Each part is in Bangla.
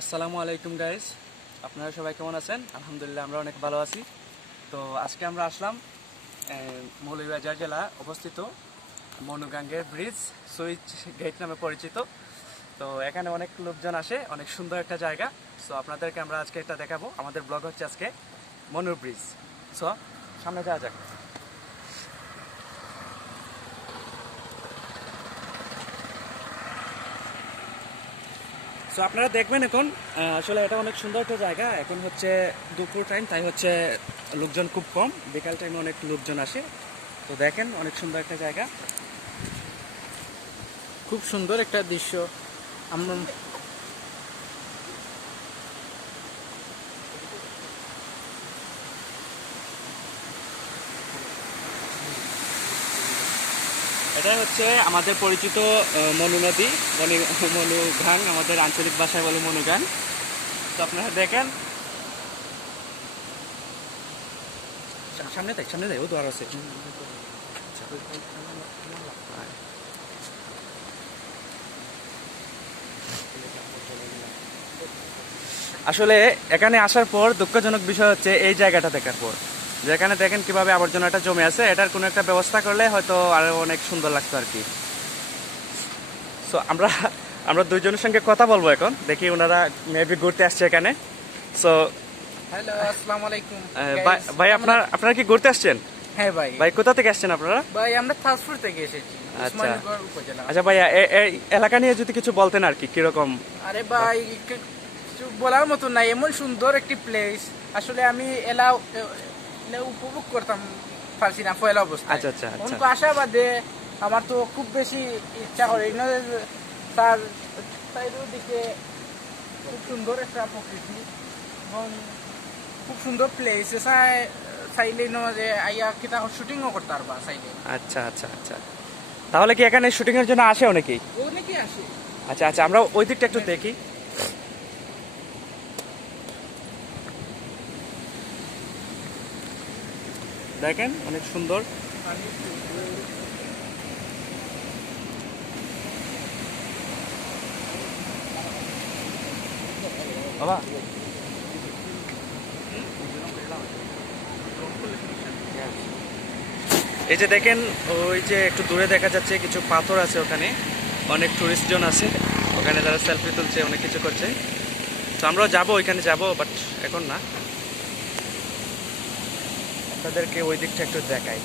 আসসালামু আলাইকুম গাইস, আপনারা সবাই কেমন আছেন? আলহামদুলিল্লাহ আমরা অনেক ভালো আছি। তো আজকে আমরা আসলাম মৌলভীবাজার জেলা অবস্থিত মনুগাঙ্গের ব্রিজ, সুইচ গেট নামে পরিচিত। তো এখানে অনেক লোকজন আসে, অনেক সুন্দর একটা জায়গা। সো আপনাদেরকে আমরা আজকে এটা দেখাবো। আমাদের ব্লগ হচ্ছে আজকে মনুর ব্রিজ। সো সামনে যাওয়া যাক। সো আপনারা দেখবেন এখন আসলে এটা অনেক সুন্দর একটা জায়গা। এখন হচ্ছে দুপুর টাইম, তাই হচ্ছে লোকজন খুব কম। বিকাল টাইমে অনেক লোকজন আসে। তো দেখেন অনেক সুন্দর একটা জায়গা, খুব সুন্দর একটা দৃশ্য। আমরা এটা হচ্ছে আমাদের পরিচিত মনু নদী, মনুগাং, আমাদের আঞ্চলিক ভাষায় বলে মনুগাং। তো আপনারা দেখেন সামনে দেয় ও দ্বার আছে। আসলে এখানে আসার পর দুঃখজনক বিষয় হচ্ছে এই জায়গাটা দেখার পর, যেখানে দেখেন কিভাবে আবর্জনাটা জমে আছে। এটার কোনো একটা ব্যবস্থা করলে হয়তো আরো অনেক সুন্দর লাগতো আর কি। সো আমরা আমরা দুইজনের সঙ্গে কথা বলবো এখন, দেখি ওনারা মেবি ঘুরতে আসছে এখানে। সো হ্যালো, আসসালামু আলাইকুম ভাই আপনারা কি ঘুরতে আসছেন? হ্যাঁ ভাই। ভাই কোথা থেকে আসছেন আপনারা? ভাই আমরা থাসপুর থেকে এসেছি, আচ্ছা। উসমানীগঞ্জ উপজেলা। আচ্ছা ভাইয়া, এই এলাকা নিয়ে যদি কিছু বলতেন আর কি, কিরকম? আরে ভাই, কিছু বলার মতো নাই, এমন সুন্দর একটি প্লেস। আসলে আমি এলা উপভোগ করতাম পারছি না পয়লা অবস্থায়। আচ্ছা আচ্ছা আচ্ছা। অনেক আশাবাদে আমার তো খুব বেশি ইচ্ছা করে তার চারিদিকে খুব সুন্দর একটা প্রকৃতি এবং খুব সুন্দর প্লেস। চাইলে যে আইয়া কিতা শুটিংও করতে পারবা চাইলে। আচ্ছা আচ্ছা আচ্ছা, তাহলে কি এখানে শুটিং এর জন্য আসে অনেকেই? অনেকে আসে। আচ্ছা আচ্ছা, আমরা ওই দিকটা একটু দেখি। দেখেন অনেক সুন্দর। বাবা এই যে দেখেন, ওই যে একটু দূরে দেখা যাচ্ছে কিছু পাথর আছে, ওখানে অনেক টুরিস্ট জন আছে, ওখানে তারা সেলফি তুলছে, অনেক কিছু করছে। তো আমরাও যাবো, ওইখানে যাবো, বাট এখন না। আপনাদেরকে ওই দিকটা একটু দেখাই।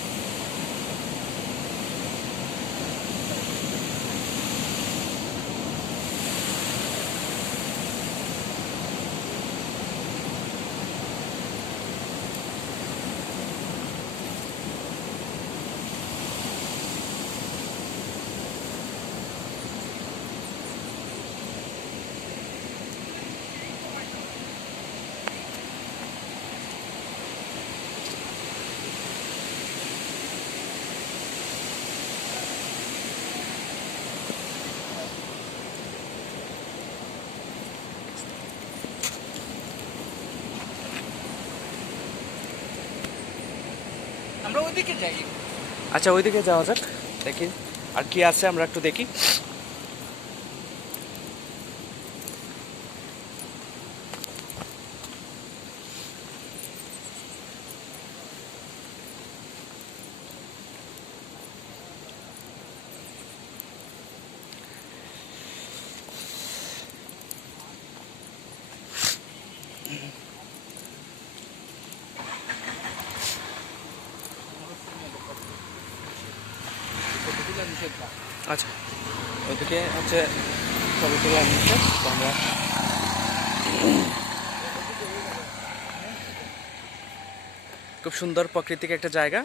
আমরা ওইদিকে যাই। আচ্ছা ওইদিকে যাওয়া যাক, দেখি আর কি আছে, আমরা একটু দেখি। আচ্ছা ওইদিকে হচ্ছে ছবি তোলা নিষেধ। তো আমরা খুব সুন্দর প্রাকৃতিক একটা জায়গা।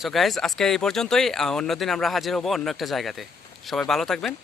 সো গাইজ, আজকে এই পর্যন্তই। অন্যদিন আমরা হাজির হব অন্য একটা জায়গাতে। সবাই ভালো থাকবেন।